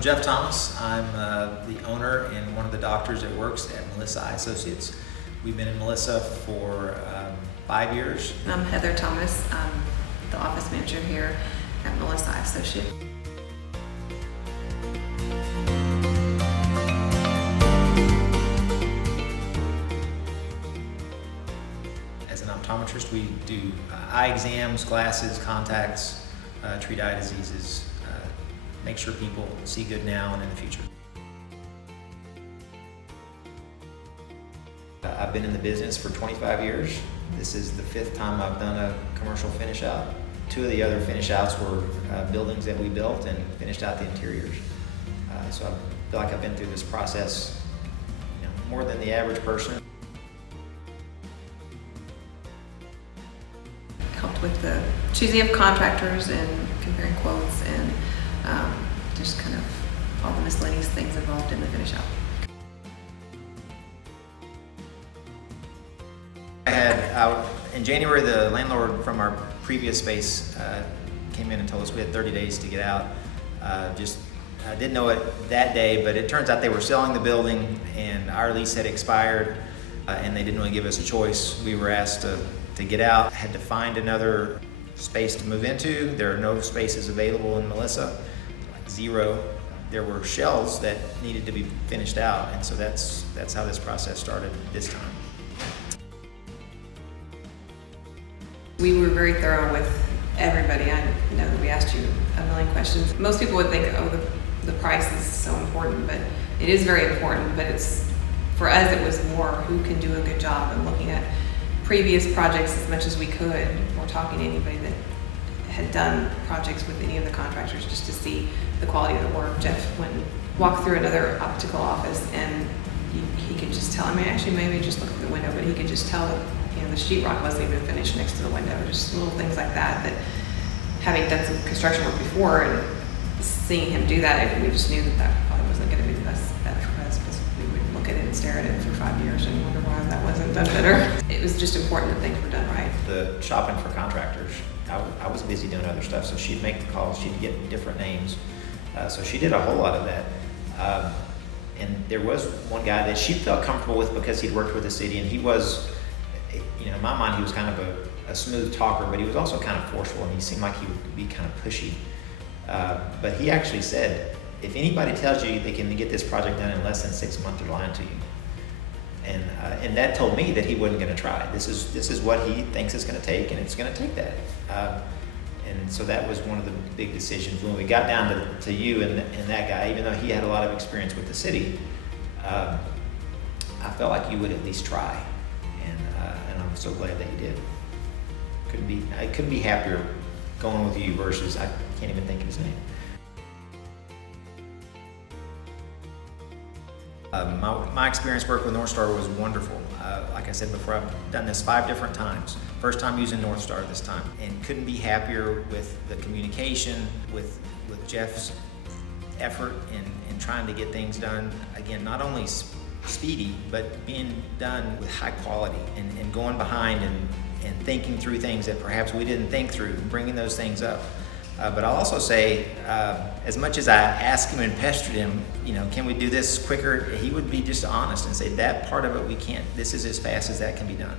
I'm Jeff Thomas. I'm the owner and one of the doctors that works at Melissa Eye Associates. We've been in Melissa for 5 years. I'm Heather Thomas. I'm the office manager here at Melissa Eye Associates. As an optometrist, we do eye exams, glasses, contacts, treat eye diseases, make sure people see good now and in the future. I've been in the business for 25 years. This is the 5th time I've done a commercial finish out. 2 of the other finish outs were buildings that we built and finished out the interiors. So I feel like I've been through this process, more than the average person. Helped with the choosing of contractors and comparing quotes and just kind of all the miscellaneous things involved in the finish out. In January, the landlord from our previous space came in and told us we had 30 days to get out. I didn't know it that day, but it turns out they were selling the building and our lease had expired and they didn't really give us a choice. We were asked to get out, had to find another space to move into. There are no spaces available in Melissa, like 0. There were shells that needed to be finished out, and so that's how this process started this time. We were very thorough with everybody. I know that we asked you a million questions. Most people would think, oh, the price is so important, but it is very important, but for us it was more who can do a good job and looking at previous projects as much as we could. We're talking to anybody that had done projects with any of the contractors just to see the quality of the work. Jeff went and walked through another optical office and he could just tell, actually maybe just look through the window, but he could just tell that the sheetrock wasn't even finished next to the window, just little things like that, that having done some construction work before and seeing him do that, we just knew that probably wasn't going to be the best bet for us, because we would look at it and stare at it for 5 years and wonder why that wasn't done better. It was just important that things were done right. The shopping for contractors, I was busy doing other stuff, so she'd make the calls, she'd get different names. So she did a whole lot of that. And there was one guy that she felt comfortable with because he'd worked with the city, and he was, in my mind, he was kind of a smooth talker, but he was also kind of forceful, and he seemed like he would be kind of pushy. But he actually said, if anybody tells you they can get this project done in less than 6 months, they're lying to you. And that told me that he wasn't going to try. This is what he thinks it's going to take, and it's going to take that. And so that was one of the big decisions when we got down to you and that guy. Even though he had a lot of experience with the city, I felt like you would at least try, and I'm so glad that you did. I couldn't be happier going with you versus I can't even think of his name. My experience working with Northstar was wonderful. Like I said before, I've done this 5 different times. First time using Northstar this time, and couldn't be happier with the communication, with Jeff's effort in trying to get things done. Again, not only speedy, but being done with high quality and going behind and thinking through things that perhaps we didn't think through, and bringing those things up. But I'll also say, as much as I asked him and pestered him, can we do this quicker? He would be just honest and say, that part of it we can't, this is as fast as that can be done.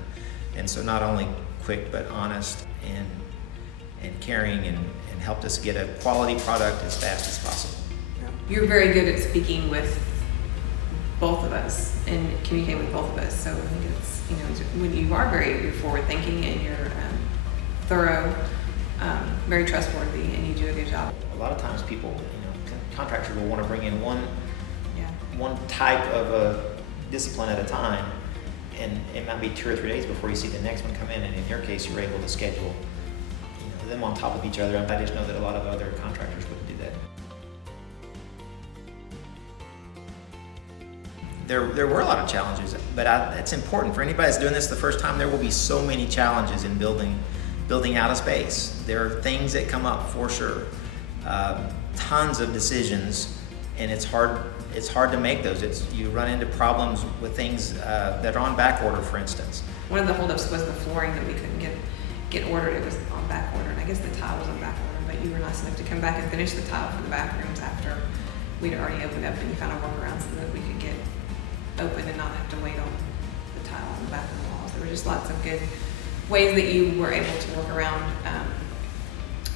And so not only quick, but honest and caring and helped us get a quality product as fast as possible. You're very good at speaking with both of us and communicating with both of us. So I think it's, when you're forward thinking and you're thorough, very trustworthy, and you do a good job. A lot of times people, contractors will want to bring in one type of a discipline at a time, and it might be 2 or 3 days before you see the next one come in, and in your case you're able to schedule them on top of each other. I just know that a lot of other contractors wouldn't do that. There were a lot of challenges, but it's important for anybody that's doing this the first time. There will be so many challenges in building out a space. There are things that come up for sure, tons of decisions, and it's hard to make those. You run into problems with things that are on back order, for instance. One of the holdups was the flooring that we couldn't get ordered. It was on back order, and I guess the tile was on back order, but you were nice enough to come back and finish the tile for the bathrooms after we'd already opened up and found a workaround so that we could get open and not have to wait on the tile on the bathroom walls. There were just lots of good ways that you were able to work around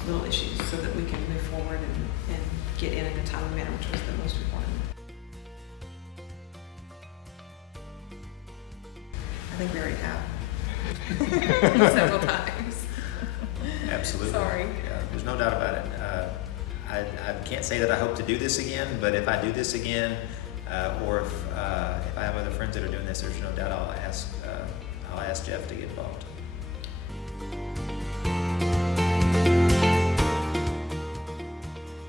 little issues so that we can move forward and get in a timely manner, which was the most important. I think we already have several times. Absolutely. Sorry. Yeah, there's no doubt about it. I can't say that I hope to do this again, but if I do this again, or if I have other friends that are doing this, there's no doubt I'll ask Jeff to get involved.